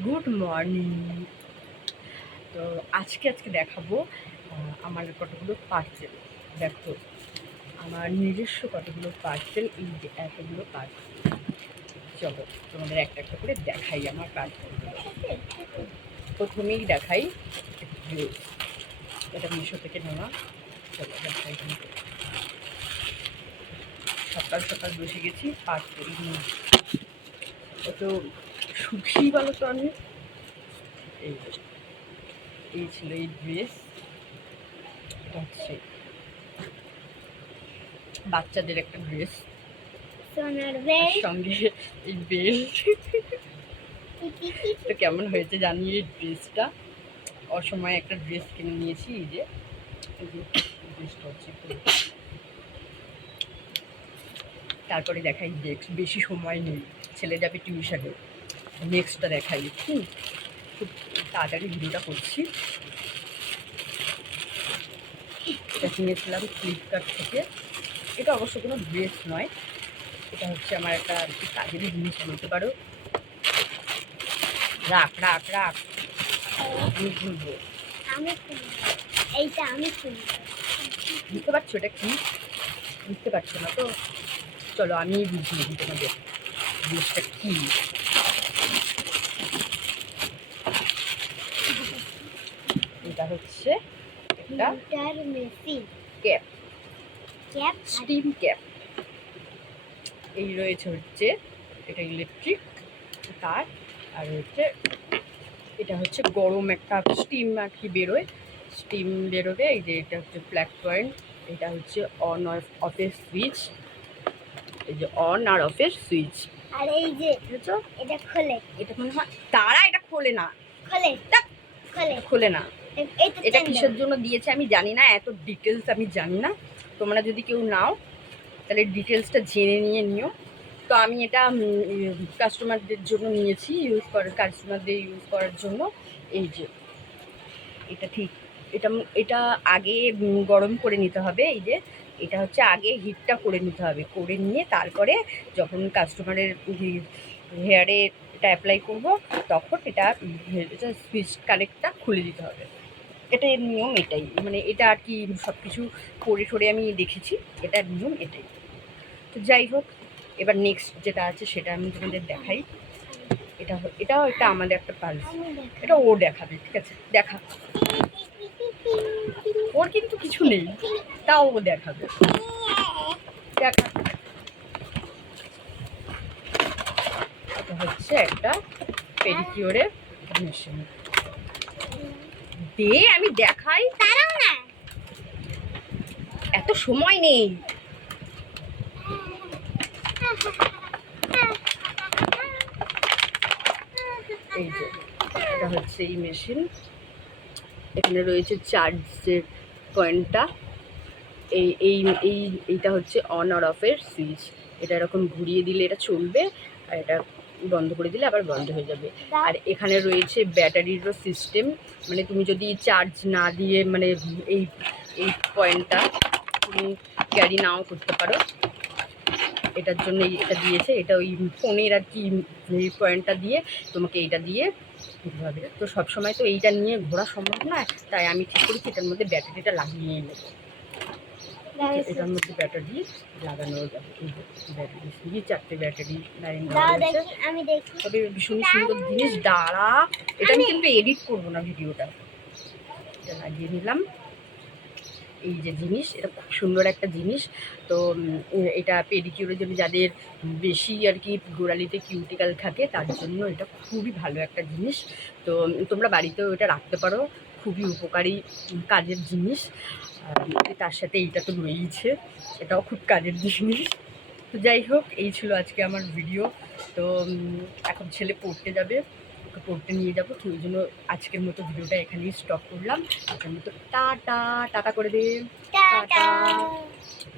Good morning তো আজকে আজকে দেখাবো আমার কতগুলো পার্সেল দেখো, আমার নিজস্ব কতগুলো পার্সেল এই যে এতগুলো পার্সেল চলো, তোমাদের একটা একটা করে দেখাই আমার পার্সেলগুলো প্রথমেই দেখাই এটা মিশো থেকে নেওয়া। চলো, দেখাই সকাল সকাল বসে গেছি পার্সেল নিয়ে। অত সুখী বলো তো আমি। এই এই ছিল এই ড্রেস হচ্ছে বাচ্চাদের একটা ড্রেস সঙ্গে এই বেল্ট তো কেমন হয়েছে জানি এই ড্রেসটা অসময়ে একটা ড্রেস কিনে নিয়েছি এই যে। ড্রেসটা হচ্ছে তারপরে দেখাই নেক্সট বেশি সময় নেই ছেলে যাবে টিউশনে নেক্সটটা দেখাই হুম। খুব তাড়াতাড়ি ভিডিওটা করছি। এটা কিনেছিলাম ফ্লিপকার্ট থেকে। এটা অবশ্য কোনো ড্রেস নয়। এটা হচ্ছে আমার একটা কাজেরই জিনিস বলতে পারো। রাখ রাখ রাখ। আমি খুলবো এইটা আমি খুলবো বুঝতে পারছ এটা কি? বুঝতে পারছ না তো? চলো আমি বুঝিয়ে দিই তোমাদের জিনিসটা কি। এটা হচ্ছে একটা ক্যাপ। Steam cap. এই রয়েছে হচ্ছে এটা ইলেকট্রিক তার আর হচ্ছে এটা হচ্ছে গরম একটা স্টিম আর কি বেরোয়। স্টিম বেরোবে এই যে এটা হচ্ছে ব্ল্যাক পয়েন্ট এটা হচ্ছে অন অফের সুইচ। এই যে অন আর অফের সুইচ। আর এই যে এটা খোলে। এটা মনে হয় তারা এটা খোলে না। খোলে। খোলে। খোলে না। এটা কিসের জন্য দিয়েছে আমি জানি না, এত ডিটেলস আমি জানি না। তোমরা যদি কেউ নাও, তাহলে ডিটেলসটা জেনে নিয়ে নিও। তো আমি এটা কাস্টমারদের জন্য নিয়েছি ইউজ করার কাস্টমারদের ইউজ করার জন্য। এই যে, এটা ঠিক, এটা এটা আগে গরম করে নিতে হবে, এই যে, এটা হচ্ছে আগে হিটটা করে নিতে হবে। করে নিয়ে তারপরে যখন কাস্টমারের হেয়ারে এটা অ্যাপ্লাই করব, তখন এটা সুইচ কানেক্টটা খুলে দিতে হবে। এটা এর নিয়ম এটাই। মানে এটা আর কি সব কিছু করে ঠরে আমি দেখেছি এটার নিয়ম এটাই। তো যাই হোক, এবার নেক্সট যেটা আছে সেটা আমি তোমাদের দেখাই। এটা এটাও এটা আমাদের একটা পালস এটা ও দেখাবে, ঠিক আছে? দেখা। ওর কিন্তু কিছু নেই, তাও ও দেখাবে। দেখা। হচ্ছে একটা পেডিকিওরের মেশিন দে আমি দেখাই। দাঁড়াও না। এত সময় নেই। এই যে এটা হচ্ছে এই মেশিন এখানে রয়েছে চার্জের পয়েন্টটা এই এই এই এইটা হচ্ছে অন আর অফের সুইচ এটা এরকম ঘুরিয়ে দিলে এটা চলবে আর এটা বন্ধ করে দিলে আবার বন্ধ হয়ে যাবে। আর এখানে রয়েছে ব্যাটারিরও সিস্টেম মানে তুমি যদি চার্জ না দিয়ে মানে এই এই পয়েন্টটা তুমি ক্যারি নাও করতে পারো। এটার জন্য এটা দিয়েছে এটা ওই ফোনের আর কি এই পয়েন্টটা দিয়ে তোমাকে এইটা দিয়ে হবে। তো সবসময় তো এইটা নিয়ে ঘোরা সম্ভব নয় তাই আমি ঠিক করেছি এটার মধ্যে ব্যাটারিটা লাগিয়ে নেব। এটার মধ্যে ব্যাটারি লাগানো ব্যাটারি চারটে ব্যাটারি লাইন তবে ভীষণই সুন্দর জিনিস দাঁড়া। এটা আমি কিন্তু এডিট করব না ভিডিওটা। এটা লাগিয়ে নিলাম। এই যে জিনিস এটা খুব সুন্দর একটা জিনিস। তো এটা পেডিকিউরের জন্য যাদের বেশি আর কি গোড়ালিতে কিউটিক্যাল থাকে তার জন্য এটা খুবই ভালো একটা জিনিস। তো তোমরা বাড়িতেও এটা রাখতে পারো। খুবই উপকারী কাজের জিনিস। তার সাথে এইটা তো রয়েইছে এটাও খুব কাজের জিনিস। তো যাই হোক এই ছিল আজকে আমার ভিডিও তো এখন ছেলে পড়তে যাবে ওকে পড়তে নিয়ে যাব। তো ওই জন্য আজকের মতো ভিডিওটা এখানেই স্টপ করলাম। আজকের মতো টাটা টাটা করে দে। টাটা। টাটা।